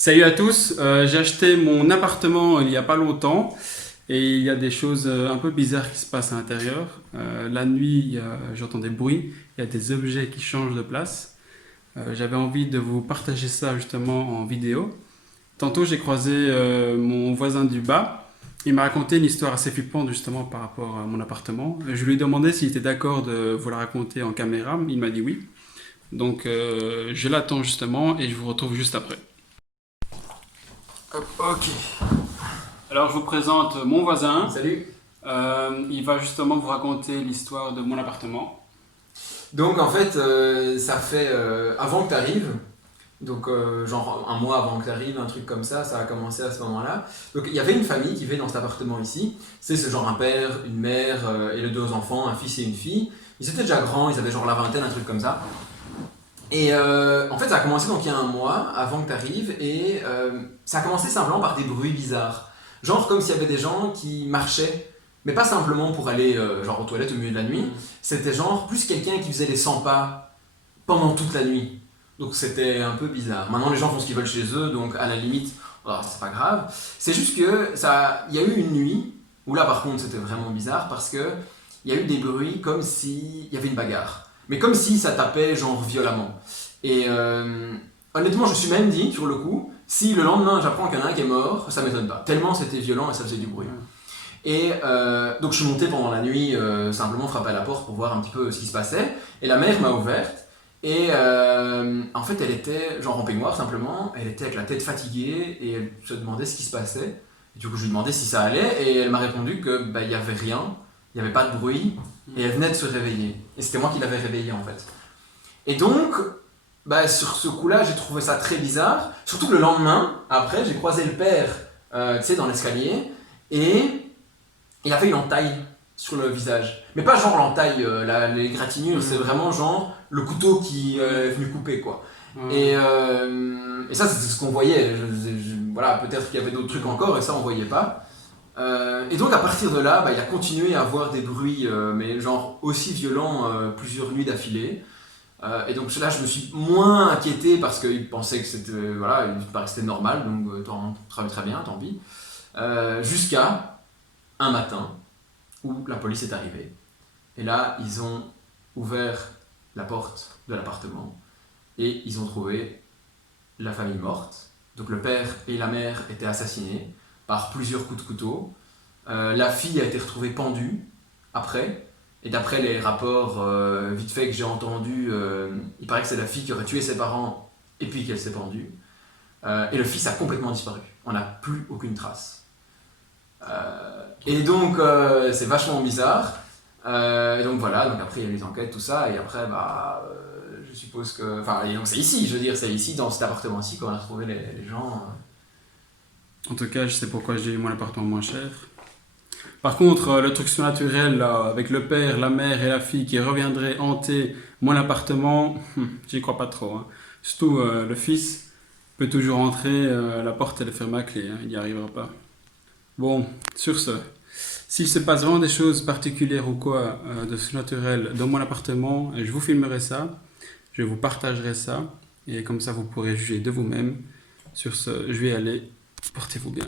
Salut à tous, j'ai acheté mon appartement il n'y a pas longtemps et il y a des choses un peu bizarres qui se passent à l'intérieur. La nuit, j'entends des bruits, il y a des objets qui changent de place. J'avais envie de vous partager ça justement en vidéo. Tantôt, j'ai croisé mon voisin du bas. Il m'a raconté une histoire assez flippante justement par rapport à mon appartement. Je lui ai demandé s'il était d'accord de vous la raconter en caméra. Il m'a dit oui. Donc, je l'attends justement et je vous retrouve juste après. Ok. Alors je vous présente mon voisin. Salut. Il va justement vous raconter l'histoire de mon appartement. Donc en fait, ça fait avant que tu arrives, donc genre un mois avant que tu arrives, un truc comme ça a commencé à ce moment-là. Donc il y avait une famille qui vivait dans cet appartement ici. C'est ce genre un père, une mère et les deux enfants, un fils et une fille. Ils étaient déjà grands, ils avaient genre la vingtaine, un truc comme ça. Et en fait, ça a commencé donc il y a un mois avant que tu arrives et ça a commencé simplement par des bruits bizarres. Genre comme s'il y avait des gens qui marchaient, mais pas simplement pour aller genre aux toilettes au milieu de la nuit. C'était genre plus quelqu'un qui faisait les 100 pas pendant toute la nuit. Donc c'était un peu bizarre. Maintenant les gens font ce qu'ils veulent chez eux, donc à la limite, oh, c'est pas grave. C'est juste que il y a eu une nuit où là par contre c'était vraiment bizarre parce que il y a eu des bruits comme s'il y avait une bagarre. Mais comme si ça tapait genre violemment. Et honnêtement, je me suis même dit, sur le coup, si le lendemain j'apprends qu'il y en a un qui est mort, ça m'étonne pas. Tellement c'était violent et ça faisait du bruit. Et donc je suis monté pendant la nuit, simplement frapper à la porte pour voir un petit peu ce qui se passait. Et la mère m'a ouverte. Et en fait, elle était genre en peignoir simplement. Elle était avec la tête fatiguée et elle se demandait ce qui se passait. Et du coup, je lui demandais si ça allait. Et elle m'a répondu que bah, il n'y avait rien, il n'y avait pas de bruit. Et elle venait de se réveiller. Et c'était moi qui l'avais réveillée en fait. Et donc, bah, sur ce coup-là, j'ai trouvé ça très bizarre. Surtout que le lendemain, après, j'ai croisé le père, tu sais, dans l'escalier. Et il avait une entaille sur le visage. Mais pas genre l'entaille, les égratignures, c'est vraiment genre le couteau qui est venu couper quoi. Et ça, c'est ce qu'on voyait. Voilà, peut-être qu'il y avait d'autres trucs encore, et ça, on voyait pas. Et donc à partir de là, bah, il a continué à avoir des bruits, mais genre aussi violents plusieurs nuits d'affilée. Et donc là, je me suis moins inquiété parce qu'il pensait que c'était voilà, il paraissait que c'était normal, donc très bien, tant pis. Jusqu'à un matin où la police est arrivée. Et là, ils ont ouvert la porte de l'appartement et ils ont trouvé la famille morte. Donc le père et la mère étaient assassinés par plusieurs coups de couteau. La fille a été retrouvée pendue après. Et d'après les rapports vite fait que j'ai entendus, il paraît que c'est la fille qui aurait tué ses parents et puis qu'elle s'est pendue. Et le fils a complètement disparu. On n'a plus aucune trace. Et donc c'est vachement bizarre. Et donc voilà, donc après il y a les enquêtes, tout ça, et après bah, je suppose que... Enfin, et donc c'est ici, je veux dire, c'est ici, dans cet appartement-ci, qu'on a retrouvé les gens. En tout cas, je sais pourquoi j'ai eu mon appartement moins cher. Par contre, le truc surnaturel là, avec le père, la mère et la fille qui reviendraient hanter mon appartement, j'y crois pas trop, hein. Surtout le fils peut toujours entrer, la porte elle est fermée à clé, hein, il n'y arrivera pas. Bon, sur ce, s'il se passe vraiment des choses particulières ou quoi de surnaturel dans mon appartement, je vous filmerai ça, je vous partagerai ça, et comme ça vous pourrez juger de vous-même. Sur ce, je vais aller, portez-vous bien.